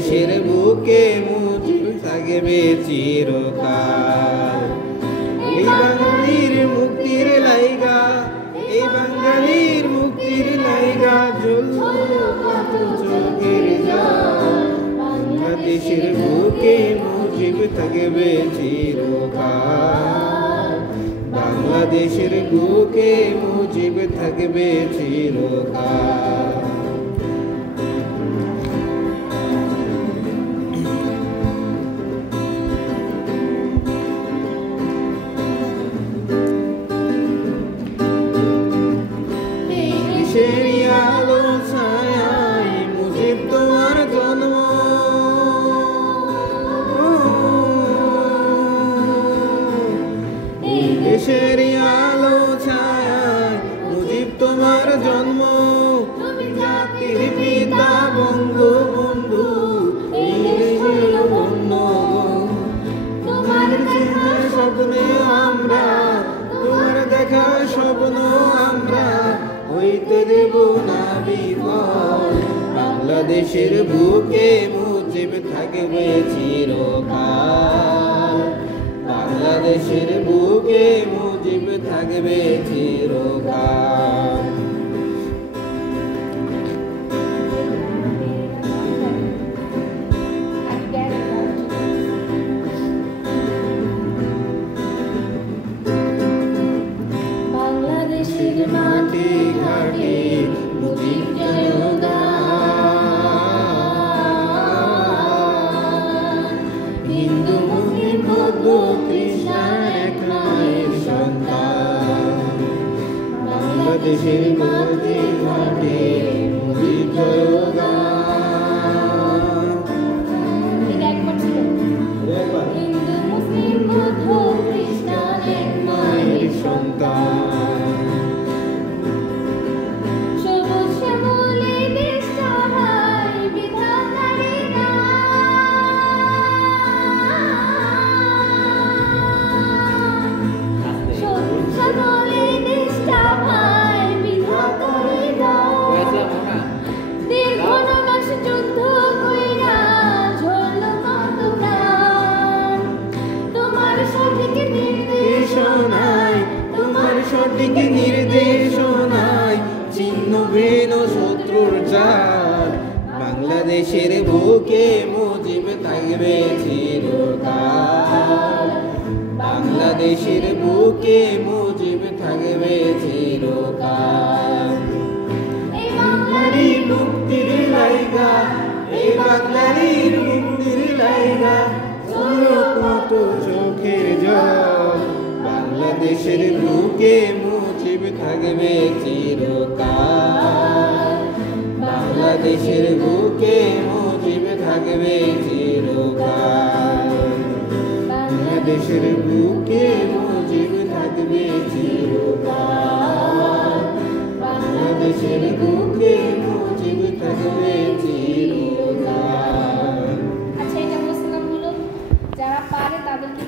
বাংলাদেশের বুকে মুজিব থাকবে চিরকাল। এই বাঙালির মুক্তির লাইগা, এই বাঙালির মুক্তির লাইগা জ্বললো কত চোখের জল। বাংলাদেশের বুকে মুজিব থাকবে চিরকাল। বাংলাদেশের বুকে মুজিব থাকবে চিরকাল। দেশের আলো ছায়ায় মুজিব তোমার জন্ম, দেশের আলো ছায়ায় মুজিব তোমার জন্ম। তুমি জাতির পিতা বঙ্গবন্ধু, এই দেশের ধন্য। তোমার দেখা স্বপ্নে আমরা, তোমার দেখা স্বপ্ন আমরা হইতে দেব না বিফল। বাংলাদেশের বুকে মুজিব থাকবে চিরকাল। বাংলাদেশের বুকে মুজিব থাকবে চিরকাল। বাংলাদেশের মাটি ঘাটে মুজিব জয়গান। হিন্দু মুসলিম বৌদ্ধ খ্রিস্টান এক মায়ের সন্তান। বাংলাদেশের মাটি ঘাটে মুজিব জয়গান। হিন্দু মুসলিম বৌদ্ধ খ্রিস্টান এক মায়ের সন্তান। সবুজ শ্যামলে দেশ সহায় বিধাতারি গান। সবুজ শ্যামলে দেশ সহায় বিধাতারি গান। দীর্ঘ নবাস যুদ্ধ কইরা ঝরলো কত প্রাণ। তোমার সঠিক নির্দেশনায়, তোমার সঠিক নির্দেশনায় ছিন্ন ভিন্ন শত্রুর জাল। বাংলাদেশের বুকে মুজিব থাকবে চিরকাল। বাংলাদেশের বুকে মুজিব থাকবে চিরকাল। এই বাঙালির মুক্তির লাইগা, এই বাঙালির মুক্তির লাইগা ঝরলো কত চোখের জল। বাংলাদেশের বুকে মুজিব থাকবে চিরকাল। বাংলাদেশের বুকে মুজিব থাকবে চিরকাল। বাংলাদেশের বুকে মুজিব থাকবে চিরকাল। বাংলাদেশের বুকে মুজিব থাকবে চিরকাল। আচ্ছা, এটা বলছিলাম হলো যারা পারে তাদেরকে